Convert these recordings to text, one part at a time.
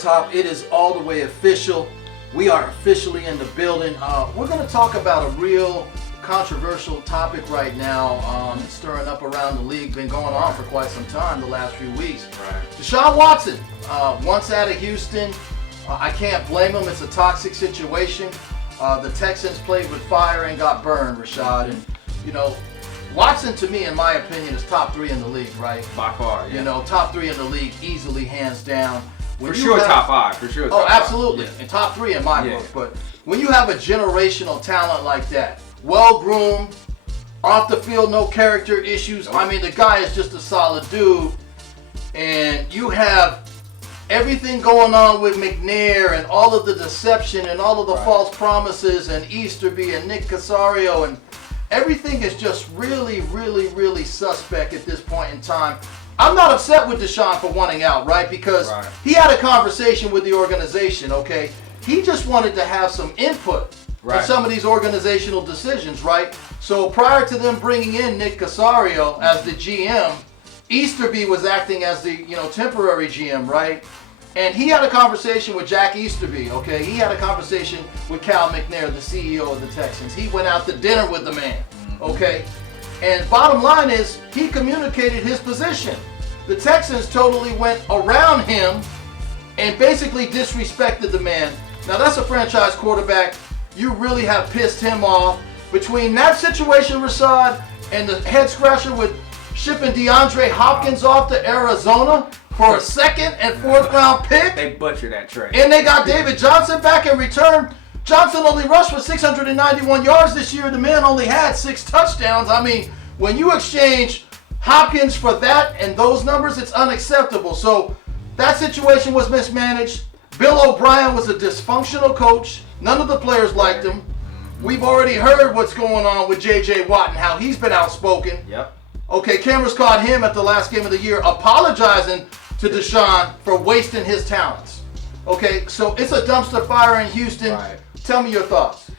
Top. It is all the way official. We are officially in the building. We're going to talk about a real controversial topic right now, stirring up around the league. Been going on for quite some time, the last few weeks. Right. Deshaun Watson, once out of Houston, I can't blame him. It's a toxic situation. The Texans played with fire and got burned, Rashad. And, you know, Watson, to me, in my opinion, is top 3 in the league, right? By far, yeah. You know, top 3 in the league, easily, hands down. For sure, top 5. For sure, top 5. Absolutely. Yeah. And top 3 in my book. But when you have a generational talent like that, well-groomed, off the field, no character issues. I mean, the guy is just a solid dude. And you have everything going on with McNair and all of the deception and all of the false promises and Easterby and Nick Casario, and everything is just really, really, really suspect at this point in time. I'm not upset with Deshaun for wanting out, right? Because he had a conversation with the organization, okay? He just wanted to have some input in some of these organizational decisions, right? So prior to them bringing in Nick Casario as the GM, Easterby was acting as the, temporary GM, right? And he had a conversation with Jack Easterby, okay? He had a conversation with Cal McNair, the CEO of the Texans. He went out to dinner with the man, okay? And bottom line is, he communicated his position. The Texans totally went around him and basically disrespected the man. Now, that's a franchise quarterback. You really have pissed him off. Between that situation, Rashad, and the head scratcher with shipping DeAndre Hopkins off to Arizona for a 2nd and 4th round pick. They butchered that trade. And they got David Johnson back in return. Johnson only rushed for 691 yards this year. The man only had 6 touchdowns. I mean, when you exchange Hopkins for that and those numbers, it's unacceptable. So that situation was mismanaged. Bill O'Brien was a dysfunctional coach. None of the players liked him. We've already heard what's going on with J.J. Watt and how he's been outspoken. Yep. Okay, cameras caught him at the last game of the year apologizing to Deshaun for wasting his talents. Okay, so it's a dumpster fire in Houston. Tell me your thoughts.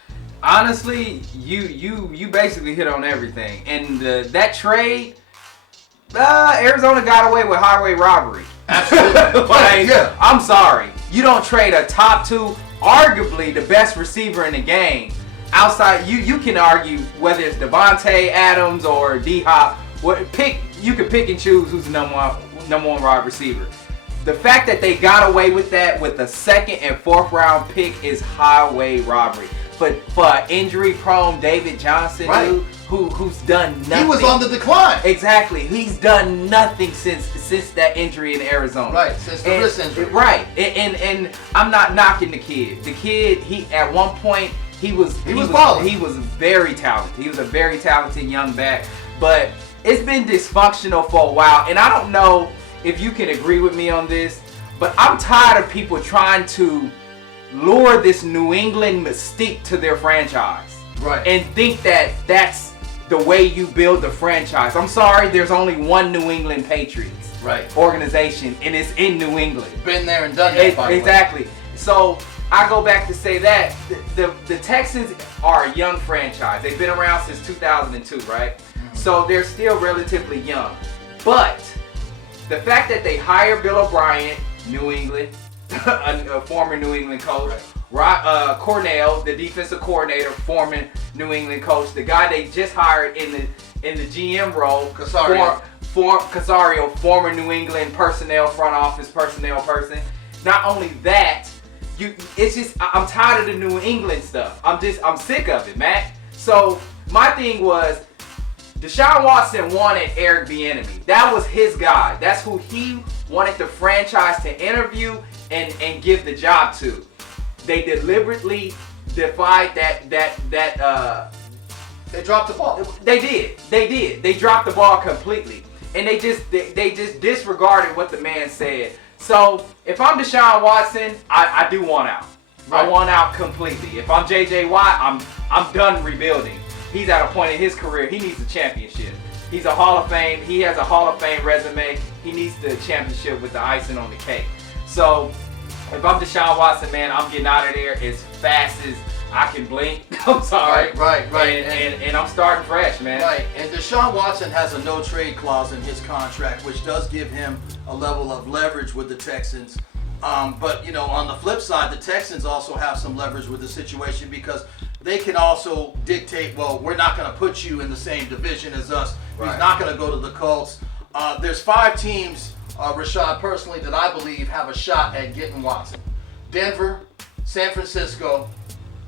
Honestly, you basically hit on everything. And that trade, Arizona got away with highway robbery. Absolutely. I'm sorry. You don't trade a top 2, arguably the best receiver in the game. Outside, you can argue whether it's Devontae Adams or D-Hop. You can pick and choose who's the number one wide receiver. The fact that they got away with that with the 2nd and 4th round pick is highway robbery. But for an injury-prone David Johnson, dude, who's done nothing. He was on the decline. Exactly. He's done nothing since that injury in Arizona. Right, since the wrist injury. Right. And I'm not knocking the kid. The kid, he at one point, he was balling. He was very talented. He was a very talented young back. But it's been dysfunctional for a while. And I don't know if you can agree with me on this, but I'm tired of people trying to lure this New England mystique to their franchise. Right. And think that that's the way you build the franchise. I'm sorry, there's only one New England Patriots organization, and it's in New England. Been there and done that, by the way. Exactly. So I go back to say that the Texans are a young franchise. They've been around since 2002, right? Mm-hmm. So they're still relatively young. But the fact that they hired Bill O'Brien, New England, a former New England coach, Cornell, the defensive coordinator, former New England coach, the guy they just hired in the GM role, Casario, former New England front office personnel person. Not only that, it's just I'm tired of the New England stuff. I'm sick of it, Matt. So my thing was, Deshaun Watson wanted Eric Bieniemy. That was his guy. That's who he wanted the franchise to interview and give the job to. They deliberately defied that. They dropped the ball. They did. They dropped the ball completely, and they just disregarded what the man said. So if I'm Deshaun Watson, I do want out. I want out completely. If I'm J.J. Watt, I'm done rebuilding. He's at a point in his career, he needs a championship. He's a Hall of Fame. He has a Hall of Fame resume. He needs the championship with the icing on the cake. So if I'm Deshaun Watson, man, I'm getting out of there as fast as I can blink. I'm sorry. Right. And I'm starting fresh, man. Right. And Deshaun Watson has a no trade clause in his contract, which does give him a level of leverage with the Texans. But, on the flip side, the Texans also have some leverage with the situation because they can also dictate, well, we're not going to put you in the same division as us. Right. He's not going to go to the Colts. There's 5 teams, Rashad, personally, that I believe have a shot at getting Watson. Denver, San Francisco,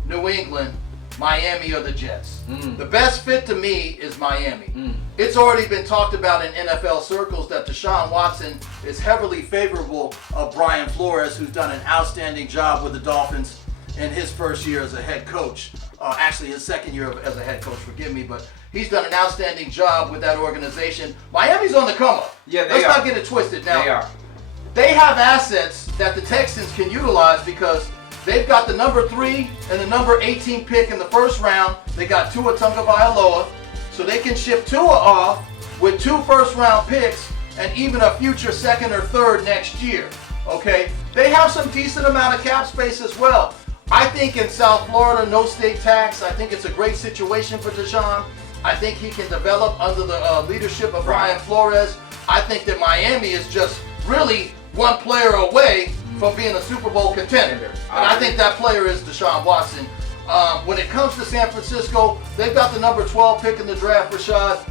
New England, Miami, or the Jets. The best fit to me is Miami. It's already been talked about in NFL circles that Deshaun Watson is heavily favorable of Brian Flores, who's done an outstanding job with the Dolphins in his first year as a head coach. Actually, his second year as a head coach, forgive me, but he's done an outstanding job with that organization. Miami's on the come up. Yeah, Let's not get it twisted. Now, they are. They have assets that the Texans can utilize because they've got the number 3 and the number 18 pick in the first round. They got Tua Tagovailoa, so they can ship Tua off with 2 first-round picks and even a future second or third next year. Okay, they have some decent amount of cap space as well. I think in South Florida, no state tax. I think it's a great situation for Deshaun. I think he can develop under the leadership of Brian Flores. I think that Miami is just really one player away from being a Super Bowl contender. And I think that player is Deshaun Watson. When it comes to San Francisco, they've got the number 12 pick in the draft, Rashad.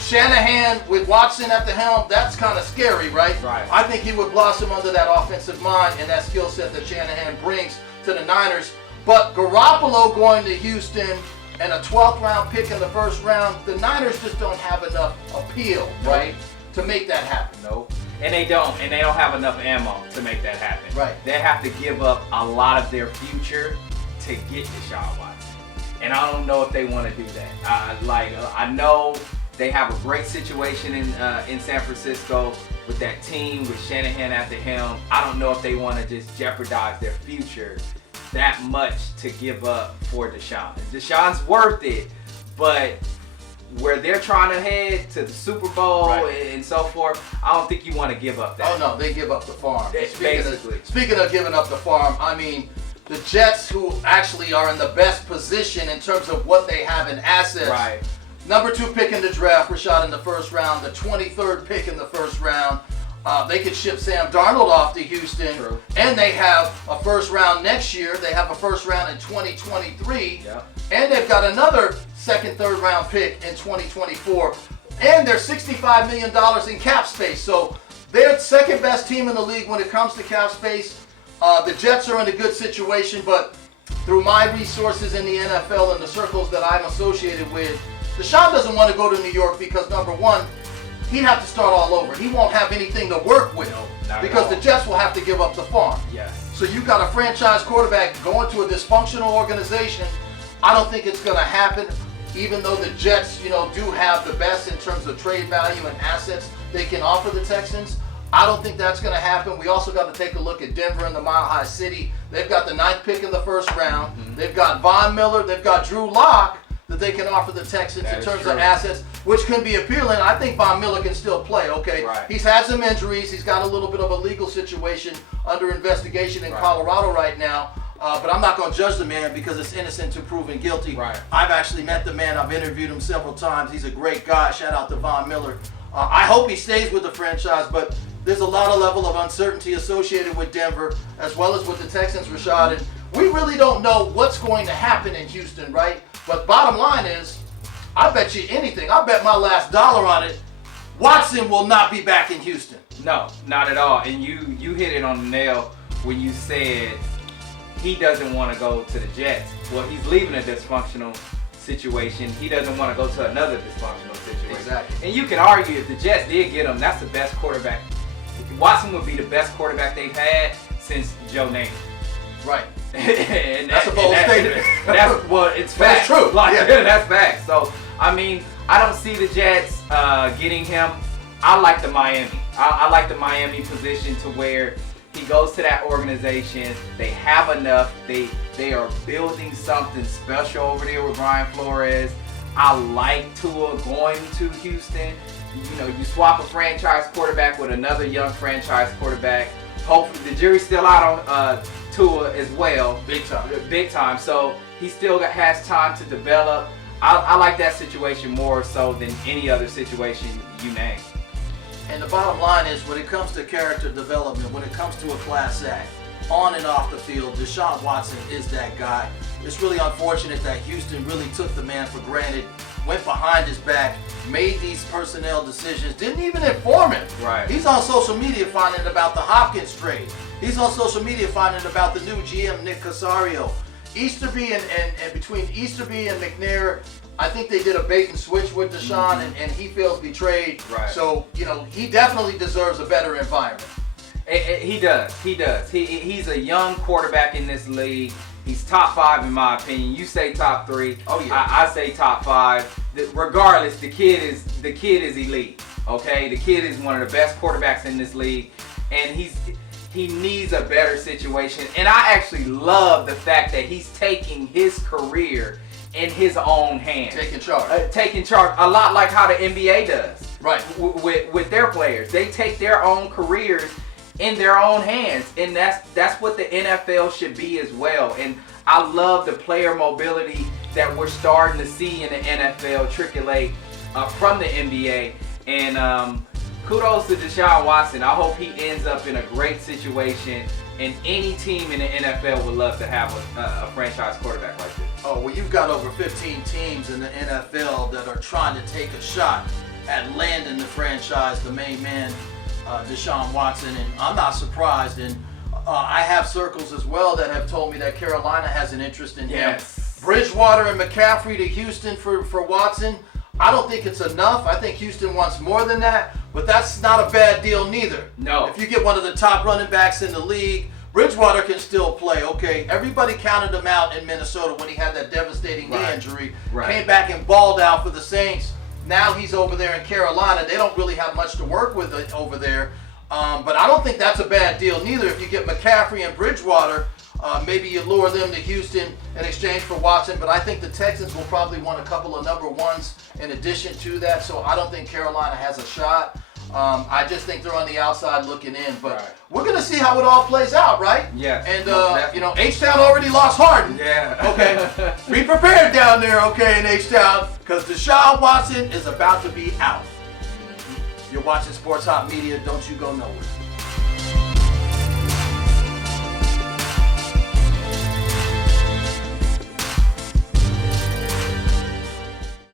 Shanahan with Watson at the helm, that's kind of scary, right? Right. I think he would blossom under that offensive mind and that skill set that Shanahan brings to the Niners. But Garoppolo going to Houston and a 12th round pick in the first round, the Niners just don't have enough appeal, right, to make that happen. Nope. And they don't have enough ammo to make that happen. Right. They have to give up a lot of their future to get Deshaun Watson. And I don't know if they want to do that. I know they have a great situation in San Francisco with that team, with Shanahan at the helm. I don't know if they want to just jeopardize their future that much to give up for Deshaun. Deshaun's worth it, but where they're trying to head to the Super Bowl and so forth, I don't think you want to give up that. Oh no, they give up the farm. Basically. Speaking of giving up the farm, I mean, the Jets, who actually are in the best position in terms of what they have in assets. Right. Number 2 pick in the draft, Rashad, in the first round. The 23rd pick in the first round. They could ship Sam Darnold off to Houston. True. And they have a first round next year. They have a first round in 2023. Yep. And they've got another second, third round pick in 2024. And they're $65 million in cap space. So they're second best team in the league when it comes to cap space. The Jets are in a good situation, but through my resources in the NFL and the circles that I'm associated with, Deshaun doesn't want to go to New York because, number 1, he'd have to start all over. He won't have anything to work with because the Jets will have to give up the farm. Yes. So you've got a franchise quarterback going to a dysfunctional organization. I don't think it's going to happen, even though the Jets, do have the best in terms of trade value and assets they can offer the Texans. I don't think that's going to happen. We also got to take a look at Denver and the Mile High City. They've got the 9th pick in the first round. They've got Von Miller. They've got Drew Lock that they can offer the Texans in terms of assets, which can be appealing. I think Von Miller can still play, okay? Right. He's had some injuries. He's got a little bit of a legal situation under investigation in Colorado right now. But I'm not going to judge the man because it's innocent to proven guilty. Right. I've actually met the man. I've interviewed him several times. He's a great guy. Shout out to Von Miller. I hope he stays with the franchise, but there's a lot of level of uncertainty associated with Denver as well as with the Texans, Rashad. And we really don't know what's going to happen in Houston, right? But bottom line is, I bet you anything. I bet my last dollar on it. Watson will not be back in Houston. No, not at all. And you hit it on the nail when you said he doesn't want to go to the Jets. Well, he's leaving a dysfunctional situation. He doesn't want to go to another dysfunctional situation. Exactly. And you can argue if the Jets did get him, that's the best quarterback. Watson would be the best quarterback they've had since Joe Namath. Right. And that's a bold statement. It's fact. That's true. That's fact. So, I mean, I don't see the Jets getting him. I like the Miami. I like the Miami position to where he goes to that organization. They have enough. They are building something special over there with Brian Flores. I like Tua going to Houston. You swap a franchise quarterback with another young franchise quarterback. Hopefully, the jury's still out on Tua as well. Big time. So he still has time to develop. I like that situation more so than any other situation you name. And the bottom line is, when it comes to character development, when it comes to a class act, on and off the field, Deshaun Watson is that guy. It's really unfortunate that Houston really took the man for granted, went behind his back, made these personnel decisions, didn't even inform him. Right. He's on social media finding about the Hopkins trade. He's on social media finding about the new GM, Nick Casario. Easterby and between Easterby and McNair, I think they did a bait and switch with Deshaun, and he feels betrayed. Right. So, he definitely deserves a better environment. He does. He's a young quarterback in this league. He's top 5 in my opinion. You say top 3. Oh yeah. I say top 5. Regardless, the kid is elite. Okay, the kid is one of the best quarterbacks in this league, and he needs a better situation. And I actually love the fact that he's taking his career in his own hands. Taking charge. A lot like how the NBA does. Right. With their players, they take their own careers in their own hands, and that's what the NFL should be as well. And I love the player mobility that we're starting to see in the NFL triculate from the NBA. And kudos to Deshaun Watson. I hope he ends up in a great situation, and any team in the NFL would love to have a franchise quarterback like this. Oh, well, you've got over 15 teams in the NFL that are trying to take a shot at landing the franchise, the main man, Deshaun Watson, and I'm not surprised. And I have circles as well that have told me that Carolina has an interest in him. Yes. Bridgewater and McCaffrey to Houston for Watson. I don't think it's enough. I think Houston wants more than that, but that's not a bad deal neither. No. If you get one of the top running backs in the league, Bridgewater can still play. Okay, everybody counted him out in Minnesota when he had that devastating knee injury. Right. Came back and balled out for the Saints. Now he's over there in Carolina. They don't really have much to work with over there. But I don't think that's a bad deal neither. If you get McCaffrey and Bridgewater, maybe you lure them to Houston in exchange for Watson. But I think the Texans will probably want a couple of number ones in addition to that. So I don't think Carolina has a shot. I just think they're on the outside looking in. But we're going to see how it all plays out, right? Yeah. And, H-Town already lost Harden. Yeah. Okay. Be prepared down there, okay, in H-Town, because Deshaun Watson is about to be out. You're watching Sports Hop Media. Don't you go nowhere.